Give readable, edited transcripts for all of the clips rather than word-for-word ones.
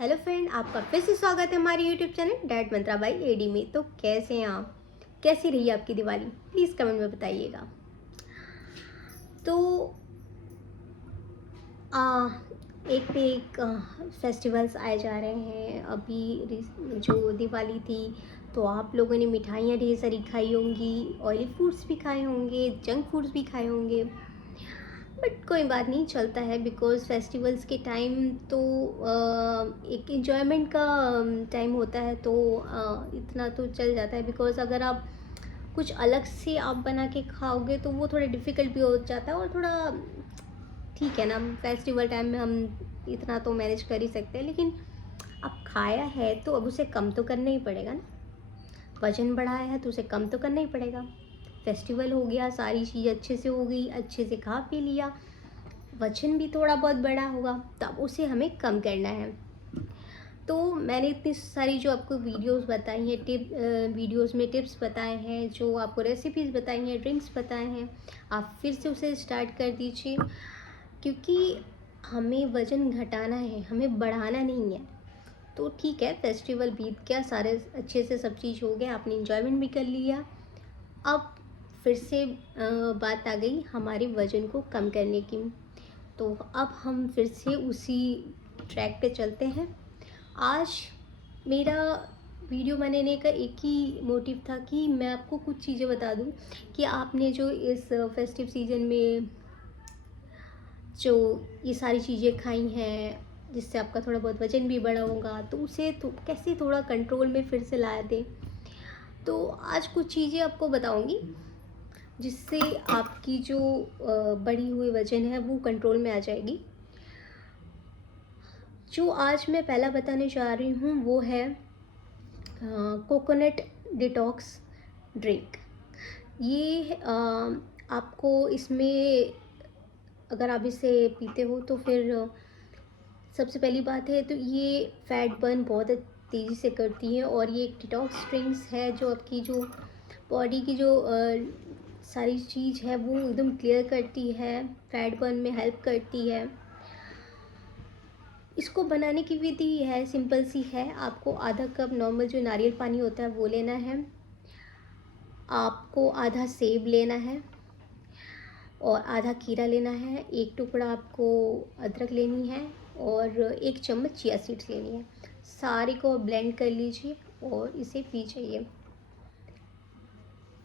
Hello friend, आपका फिर से स्वागत है हमारे यूट्यूब चैनल डाइट मंत्रा बाय एडी में। तो कैसे हैं आप? कैसी रही आपकी दिवाली? प्लीज़ कमेंट में बताइएगा। तो आ, एक पे एक फेस्टिवल्स आए जा रहे हैं। अभी जो दिवाली थी तो आप लोगों ने मिठाइयाँ ढेर सारी खाई होंगी, ऑयली फूड्स भी खाए होंगे, जंक फूड्स भी खाए होंगे। बट कोई बात नहीं, चलता है। बिकॉज़ फेस्टिवल्स के टाइम तो एक एन्जॉयमेंट का टाइम होता है, तो इतना तो चल जाता है। बिकॉज़ अगर आप कुछ अलग से आप बना के खाओगे तो वो थोड़ा डिफ़िकल्ट भी हो जाता है, और थोड़ा ठीक है ना, फेस्टिवल टाइम में हम इतना तो मैनेज कर ही सकते हैं। लेकिन अब खाया है तो अब उसे कम तो करना ही पड़ेगा ना। वज़न बढ़ाया है तो उसे कम तो करना ही पड़ेगा। फेस्टिवल हो गया, सारी चीज़ अच्छे से हो गई, अच्छे से खा पी लिया, वज़न भी थोड़ा बहुत बढ़ा होगा, तब उसे हमें कम करना है। तो मैंने इतनी सारी जो आपको वीडियोस बताई हैं, वीडियोस में टिप्स बताए हैं, जो आपको रेसिपीज़ बताई हैं, ड्रिंक्स बताए हैं, आप फिर से उसे स्टार्ट कर दीजिए। क्योंकि हमें वज़न घटाना है, हमें बढ़ाना नहीं है। तो ठीक है, फेस्टिवल बीत गया, सारे अच्छे से सब चीज़ हो गया, आपने इंजॉयमेंट भी कर लिया। अब फिर से बात आ गई हमारे वज़न को कम करने की। तो अब हम फिर से उसी ट्रैक पे चलते हैं। आज मेरा वीडियो बनाने का एक ही मोटिव था कि मैं आपको कुछ चीज़ें बता दूं कि आपने जो इस फेस्टिव सीज़न में जो ये सारी चीज़ें खाई हैं, जिससे आपका थोड़ा बहुत वज़न भी बढ़ा होगा, तो उसे तो कैसे थोड़ा कंट्रोल में फिर से ला दें। तो आज कुछ चीज़ें आपको बताऊंगी जिससे आपकी जो बढ़ी हुई वज़न है वो कंट्रोल में आ जाएगी। जो आज मैं पहला बताने जा रही हूँ वो है कोकोनट डिटॉक्स ड्रिंक। ये आपको इसमें, अगर आप इसे पीते हो तो फिर सबसे पहली बात है तो ये फैट बर्न बहुत तेज़ी से करती है, और ये एक डिटॉक्स ड्रिंक्स है जो आपकी जो बॉडी की जो सारी चीज़ है वो एकदम क्लियर करती है, फैट बर्न में हेल्प करती है। इसको बनाने की विधि है, सिंपल सी है। आपको आधा कप नॉर्मल जो नारियल पानी होता है वो लेना है, आपको आधा सेब लेना है और आधा खीरा लेना है, एक टुकड़ा आपको अदरक लेनी है और एक चम्मच चिया सीड्स लेनी है। सारे को ब्लेंड कर लीजिए और इसे पी जाइए।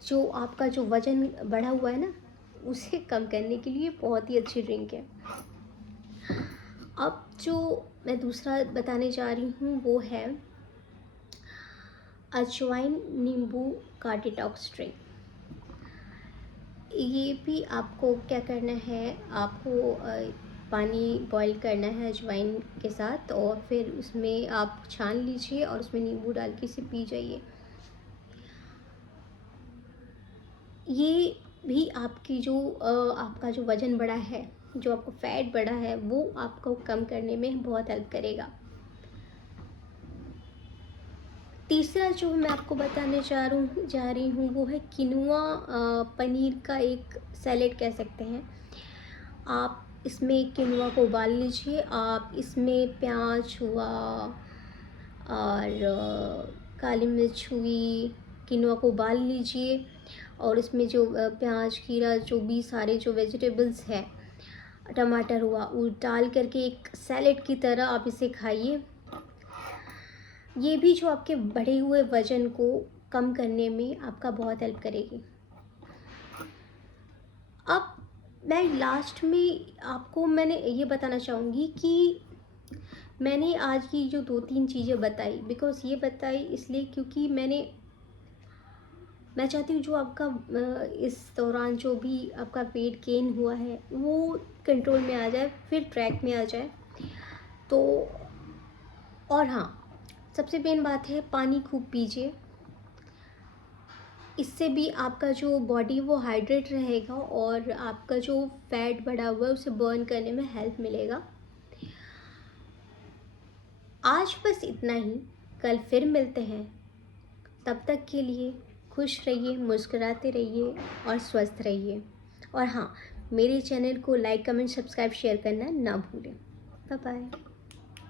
जो आपका जो वज़न बढ़ा हुआ है ना, उसे कम करने के लिए बहुत ही अच्छी ड्रिंक है। अब जो मैं दूसरा बताने जा रही हूँ वो है अजवाइन नींबू का डिटॉक्स ड्रिंक। ये भी आपको क्या करना है, आपको पानी बॉईल करना है अजवाइन के साथ, और फिर उसमें आप छान लीजिए और उसमें नींबू डाल के इसे पी जाइए। ये भी आपकी जो आपका जो वज़न बढ़ा है, जो आपको फैट बढ़ा है, वो आपको कम करने में बहुत हेल्प करेगा। तीसरा जो मैं आपको बताने जा रही हूँ वो है किनुआ पनीर का एक सैलेड कह सकते हैं। आप इसमें किनुआ को उबाल लीजिए, आप इसमें प्याज हुआ और काली मिर्च हुई, किनुआ को उबाल लीजिए और इसमें जो प्याज खीरा जो भी सारे जो वेजिटेबल्स हैं, टमाटर हुआ, वो डाल करके एक सैलेड की तरह आप इसे खाइए। ये भी जो आपके बढ़े हुए वज़न को कम करने में आपका बहुत हेल्प करेगी। अब मैं लास्ट में आपको मैंने ये बताना चाहूँगी कि मैंने आज की जो 2-3 चीज़ें बताई, बिकॉज़ ये बताई इसलिए क्योंकि मैं चाहती हूँ जो आपका इस दौरान जो भी आपका वेट गेन हुआ है वो कंट्रोल में आ जाए, फिर ट्रैक में आ जाए। तो और हाँ, सबसे मेन बात है पानी खूब पीजिए। इससे भी आपका जो बॉडी वो हाइड्रेट रहेगा और आपका जो फैट बढ़ा हुआ है उसे बर्न करने में हेल्प मिलेगा। आज बस इतना ही, कल फिर मिलते हैं। तब तक के लिए खुश रहिए, मुस्कुराते रहिए और स्वस्थ रहिए। और हाँ, मेरे चैनल को लाइक, कमेंट, सब्सक्राइब, शेयर करना ना भूलें। Bye bye.